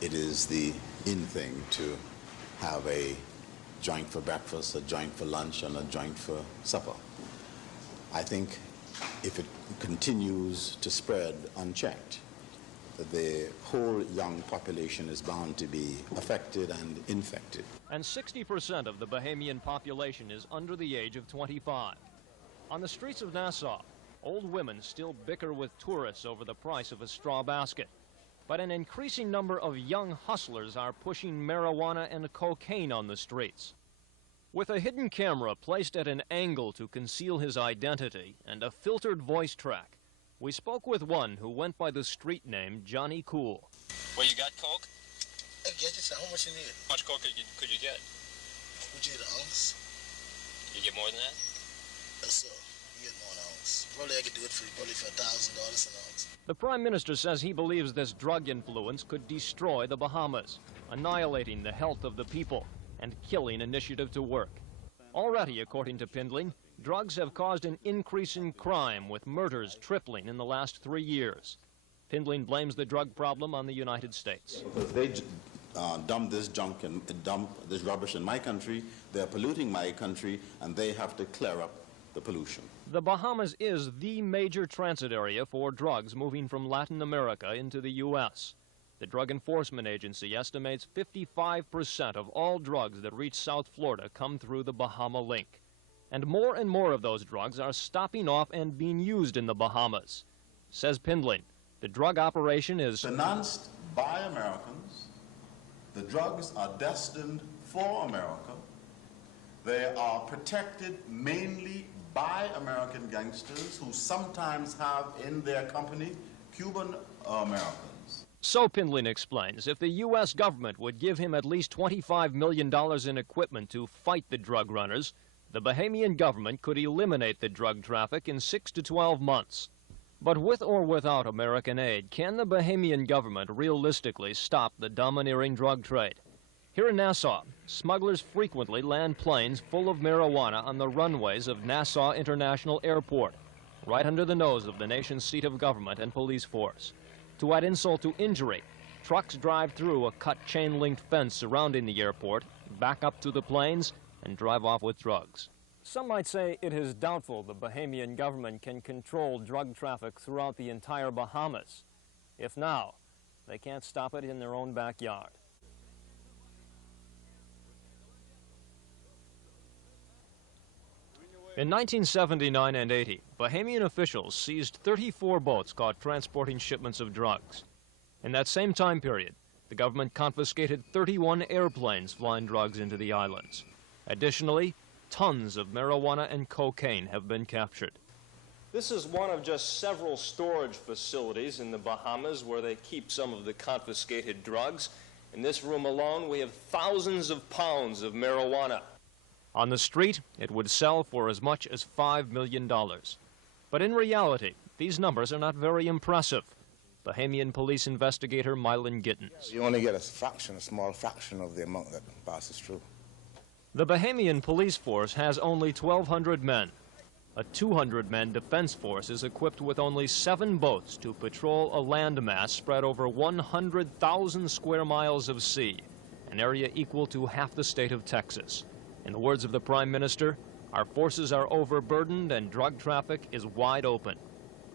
It is the in thing to have a joint for breakfast, a joint for lunch, and a joint for supper. I think if it continues to spread unchecked, the whole young population is bound to be affected and infected. And 60% of the Bahamian population is under the age of 25. On the streets of Nassau, old women still bicker with tourists over the price of a straw basket. But an increasing number of young hustlers are pushing marijuana and cocaine on the streets. With a hidden camera placed at an angle to conceal his identity and a filtered voice track, we spoke with one who went by the street name Johnny Cool. Well, you got coke? I get it. How much you need? How much coke could you get? Would you get an ounce? You get more than that? Yes, sir. You get more than an ounce. Probably I could do it for probably for $1,000 an ounce. The Prime Minister says he believes this drug influence could destroy the Bahamas, annihilating the health of the people and killing initiative to work. Already, according to Pindling, drugs have caused an increase in crime, with murders tripling in the last 3 years. Pindling blames the drug problem on the United States. Because they dump this junk and dump this rubbish in my country, they're polluting my country, and they have to clear up the pollution. The Bahamas is the major transit area for drugs moving from Latin America into the U.S. The Drug Enforcement Agency estimates 55% of all drugs that reach South Florida come through the Bahama Link. And more of those drugs are stopping off and being used in the Bahamas. Says Pindling, the drug operation is financed by Americans. The drugs are destined for America. They are protected mainly by American gangsters who sometimes have in their company Cuban Americans. So Pindling explains, if the U.S. government would give him at least $25 million in equipment to fight the drug runners, the Bahamian government could eliminate the drug traffic in 6 to 12 months. But with or without American aid, can the Bahamian government realistically stop the domineering drug trade? Here in Nassau, smugglers frequently land planes full of marijuana on the runways of Nassau International Airport, right under the nose of the nation's seat of government and police force. To add insult to injury, trucks drive through a cut chain-linked fence surrounding the airport, back up to the planes, and drive off with drugs. Some might say it is doubtful the Bahamian government can control drug traffic throughout the entire Bahamas. If now, they can't stop it in their own backyard. In 1979 and 80, Bahamian officials seized 34 boats caught transporting shipments of drugs. In that same time period, the government confiscated 31 airplanes flying drugs into the islands. Additionally, tons of marijuana and cocaine have been captured. This is one of just several storage facilities in the Bahamas where they keep some of the confiscated drugs. In this room alone, we have thousands of pounds of marijuana. On the street, it would sell for as much as $5 million. But in reality, these numbers are not very impressive. Bahamian police investigator Mylan Gittins. You only get a small fraction of the amount that passes through. The Bahamian police force has only 1,200 men. A 200-man defense force is equipped with only 7 boats to patrol a landmass spread over 100,000 square miles of sea, an area equal to half the state of Texas. In the words of the Prime Minister, our forces are overburdened and drug traffic is wide open.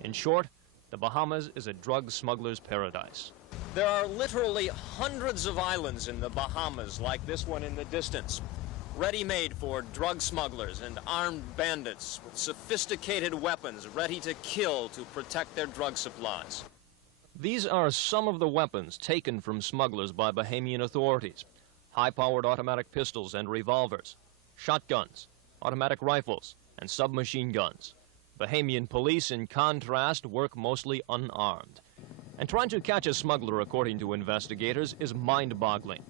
In short, the Bahamas is a drug smuggler's paradise. There are literally hundreds of islands in the Bahamas like this one in the distance, ready-made for drug smugglers and armed bandits with sophisticated weapons ready to kill to protect their drug supplies. These are some of the weapons taken from smugglers by Bahamian authorities: high-powered automatic pistols and revolvers, shotguns, automatic rifles, and submachine guns. Bahamian police, in contrast, work mostly unarmed. And trying to catch a smuggler, according to investigators, is mind-boggling.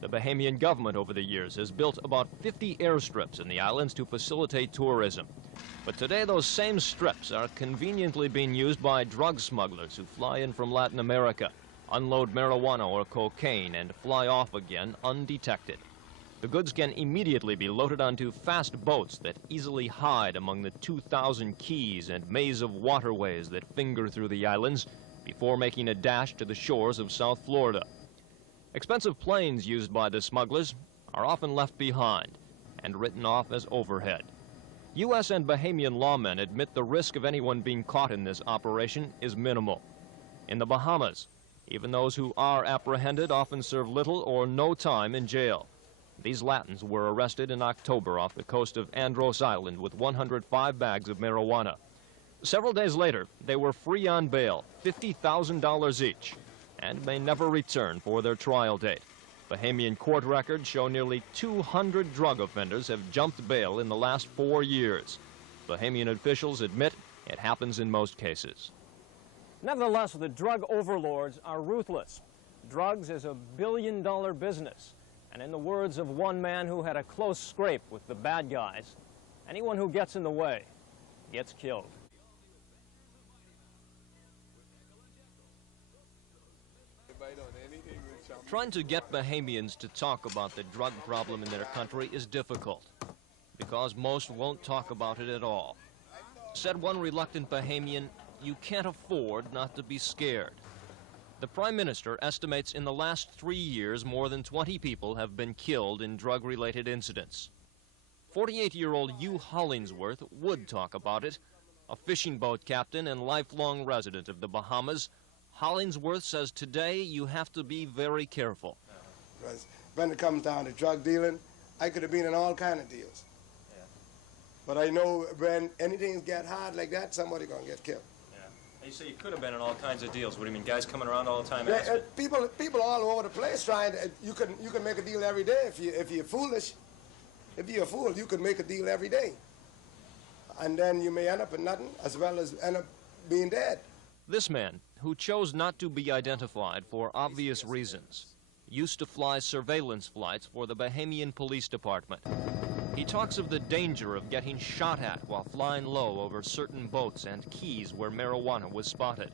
The Bahamian government over the years has built about 50 airstrips in the islands to facilitate tourism. But today those same strips are conveniently being used by drug smugglers who fly in from Latin America, unload marijuana or cocaine, and fly off again undetected. The goods can immediately be loaded onto fast boats that easily hide among the 2,000 keys and maze of waterways that finger through the islands before making a dash to the shores of South Florida. Expensive planes used by the smugglers are often left behind and written off as overhead. U.S. and Bahamian lawmen admit the risk of anyone being caught in this operation is minimal. In the Bahamas, even those who are apprehended often serve little or no time in jail. These Latins were arrested in October off the coast of Andros Island with 105 bags of marijuana. Several days later, they were free on bail, $50,000 each, and may never return for their trial date. Bahamian court records show nearly 200 drug offenders have jumped bail in the last 4 years. Bahamian officials admit it happens in most cases. Nevertheless, the drug overlords are ruthless. Drugs is a billion-dollar business. And in the words of one man who had a close scrape with the bad guys, anyone who gets in the way gets killed. Trying to get Bahamians to talk about the drug problem in their country is difficult, because most won't talk about it at all. Said one reluctant Bahamian, "You can't afford not to be scared." The Prime Minister estimates in the last 3 years more than 20 people have been killed in drug-related incidents. 48-year-old Hugh Hollingsworth would talk about it. A fishing boat captain and lifelong resident of the Bahamas, Hollingsworth says today you have to be very careful. Because when it comes down to drug dealing, I could have been in all kind of deals. Yeah. But I know when anything get hard like that, somebody gonna get killed. Yeah. You say you could have been in all kinds of deals. What do you mean, guys coming around all the time? Yeah, people all over the place trying to. You can make a deal every day if you're foolish. If you're a fool, you can make a deal every day, and then you may end up in nothing as well as end up being dead. This man, who chose not to be identified for obvious reasons, used to fly surveillance flights for the Bahamian Police Department. He talks of the danger of getting shot at while flying low over certain boats and keys where marijuana was spotted,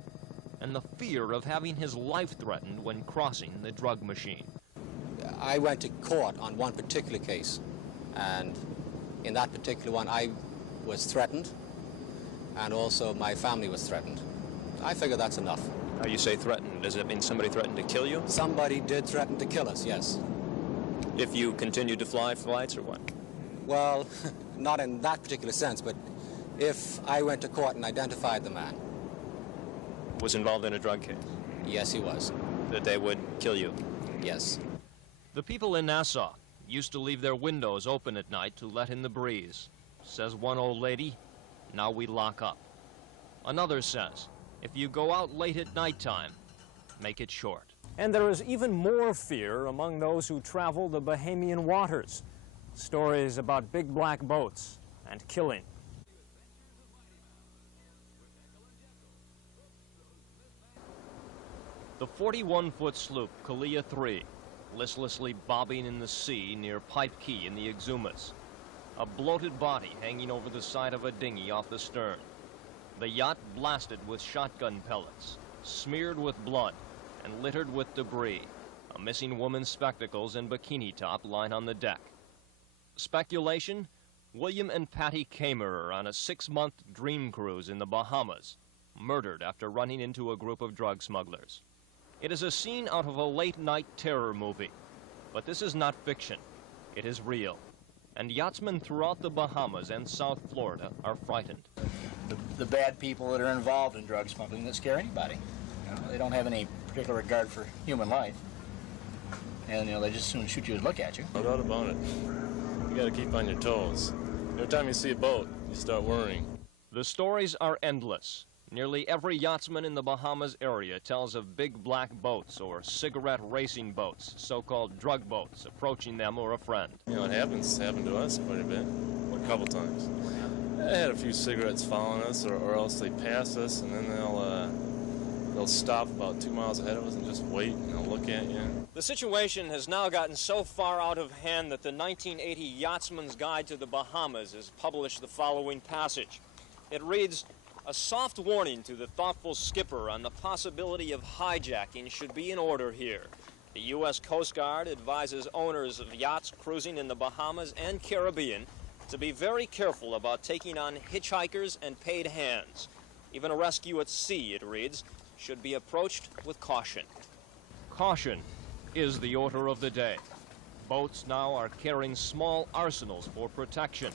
and the fear of having his life threatened when crossing the drug machine. I went to court on one particular case, and in that particular one I was threatened, and also my family was threatened. I figure that's enough. How you say threatened? Does it mean somebody threatened to kill you? Somebody did threaten to kill us, yes. If you continued to fly flights or what? Well, not in that particular sense, but if I went to court and identified the man. Was involved in a drug case? Yes, he was. That they would kill you? Yes. The people in Nassau used to leave their windows open at night to let in the breeze. Says one old lady, now we lock up. Another says, if you go out late at nighttime, make it short. And there is even more fear among those who travel the Bahamian waters. Stories about big black boats and killing. The 41-foot sloop Kalia 3, listlessly bobbing in the sea near Pipe Key in the Exumas. A bloated body hanging over the side of a dinghy off the stern. The yacht blasted with shotgun pellets, smeared with blood, and littered with debris. A missing woman's spectacles and bikini top lying on the deck. Speculation? William and Patty Kamerer on a 6-month dream cruise in the Bahamas, murdered after running into a group of drug smugglers. It is a scene out of a late-night terror movie, but this is not fiction. It is real. And yachtsmen throughout the Bahamas and South Florida are frightened. The bad people that are involved in drug smuggling that scare anybody. You know, they don't have any particular regard for human life. And, they just soon shoot you and look at you. No doubt about it. You gotta keep on your toes. Every time you see a boat, you start worrying. The stories are endless. Nearly every yachtsman in the Bahamas area tells of big black boats or cigarette racing boats, so-called drug boats, approaching them or a friend. It happened to us quite a bit, a couple times. I had a few cigarettes following us, or else they pass us, and then they'll stop about 2 miles ahead of us and just wait, and they'll look at you. The situation has now gotten so far out of hand that the 1980 Yachtsman's Guide to the Bahamas has published the following passage. It reads, "A soft warning to the thoughtful skipper on the possibility of hijacking should be in order here. The U.S. Coast Guard advises owners of yachts cruising in the Bahamas and Caribbean to be very careful about taking on hitchhikers and paid hands. Even a rescue at sea," it reads, "should be approached with caution." Caution. is the order of the day. Boats now are carrying small arsenals for protection.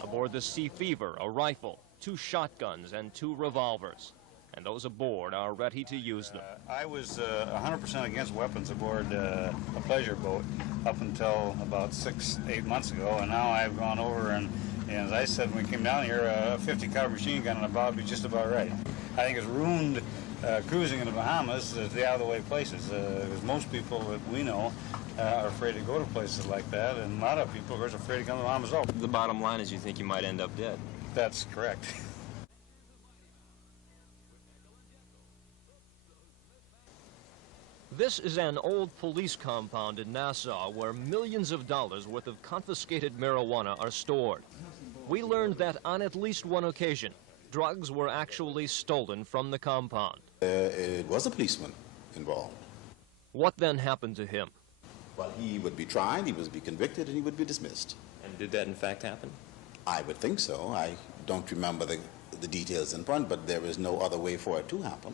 Aboard the Sea Fever, a rifle, 2 shotguns, and 2 revolvers. And those aboard are ready to use them. I was 100% against weapons aboard a pleasure boat up until about 6-8 months ago, and now I've gone over and as I said when we came down here, a 50 caliber machine gun and a bob would be just about right. I think it's ruined cruising in the Bahamas, the out-of-the-way places. Because most people that we know are afraid to go to places like that, and a lot of people are afraid to come to the Bahamas. Oh, The bottom line is you think you might end up dead. that's correct. This is an old police compound in Nassau where millions of dollars worth of confiscated marijuana are stored. We learned that on at least one occasion, drugs were actually stolen from the compound. It was a policeman involved. What then happened to him? Well, he would be tried, he would be convicted, and he would be dismissed. And did that in fact happen? I would think so. I don't remember the details in front, but there is no other way for it to happen.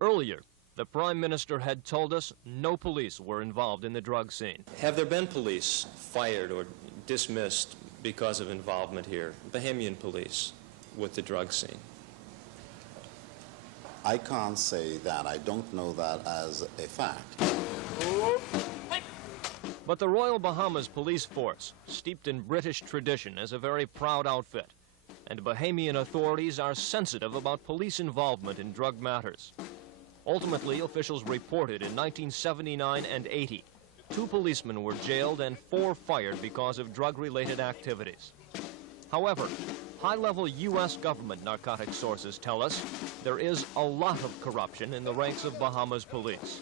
Earlier, the Prime Minister had told us no police were involved in the drug scene. Have there been police fired or dismissed because of involvement here, Bahamian police, with the drug scene? I can't say that. I don't know that as a fact. But the Royal Bahamas Police Force, steeped in British tradition, is a very proud outfit. And Bahamian authorities are sensitive about police involvement in drug matters. Ultimately, officials reported in 1979 and 80, 2 policemen were jailed and 4 fired because of drug-related activities. However, high-level U.S. government narcotics sources tell us there is a lot of corruption in the ranks of Bahamas police.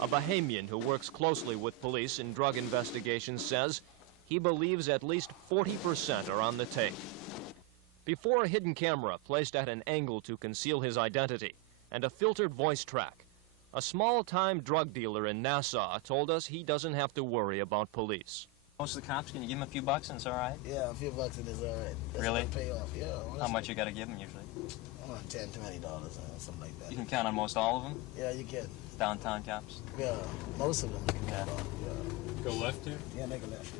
A Bahamian who works closely with police in drug investigations says he believes at least 40% are on the take. Before a hidden camera placed at an angle to conceal his identity and a filtered voice track, a small-time drug dealer in Nassau told us he doesn't have to worry about police. Most of the cops, can you give them a few bucks and it's all right? Yeah, a few bucks and it's all right. That's Really? Pay off, yeah. Honestly. How much you got to give them usually? $10, $20, something like that. You can count on most all of them? Yeah, you can. Downtown cops? Yeah, most of them. Yeah. Go left here? Yeah, make a left.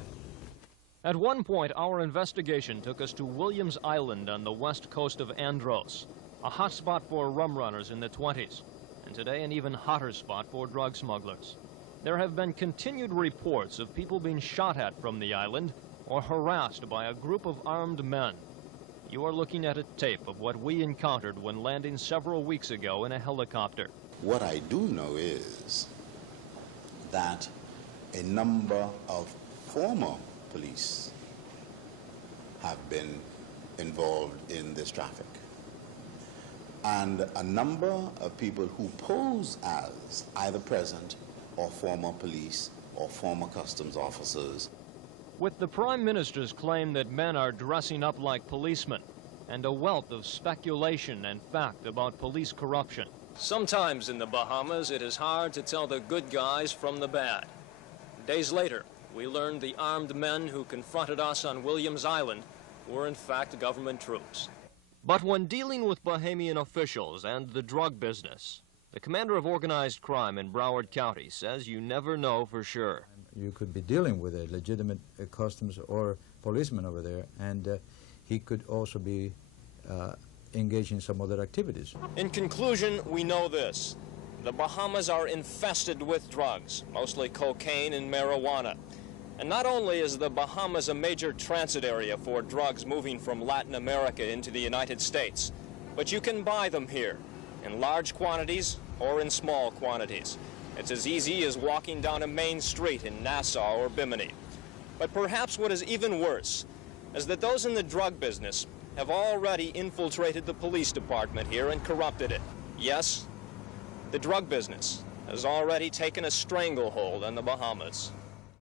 At one point, our investigation took us to Williams Island on the west coast of Andros, a hot spot for rum runners in the 20s, and today an even hotter spot for drug smugglers. There have been continued reports of people being shot at from the island or harassed by a group of armed men. You are looking at a tape of what we encountered when landing several weeks ago in a helicopter. What I do know is that a number of former police have been involved in this traffic. And a number of people who pose as either present or former police or former customs officers. With the Prime Minister's claim that men are dressing up like policemen and a wealth of speculation and fact about police corruption. Sometimes in the Bahamas, it is hard to tell the good guys from the bad. Days later, we learned the armed men who confronted us on Williams Island were in fact government troops. But when dealing with Bahamian officials and the drug business, the commander of organized crime in Broward County says you never know for sure. You could be dealing with a legitimate customs or policeman over there, and he could also be engaged in some other activities. In conclusion, we know this. The Bahamas are infested with drugs, mostly cocaine and marijuana. And not only is the Bahamas a major transit area for drugs moving from Latin America into the United States, but you can buy them here in large quantities or in small quantities. It's as easy as walking down a main street in Nassau or Bimini. But perhaps what is even worse is that those in the drug business have already infiltrated the police department here and corrupted it. Yes, the drug business has already taken a stranglehold on the Bahamas.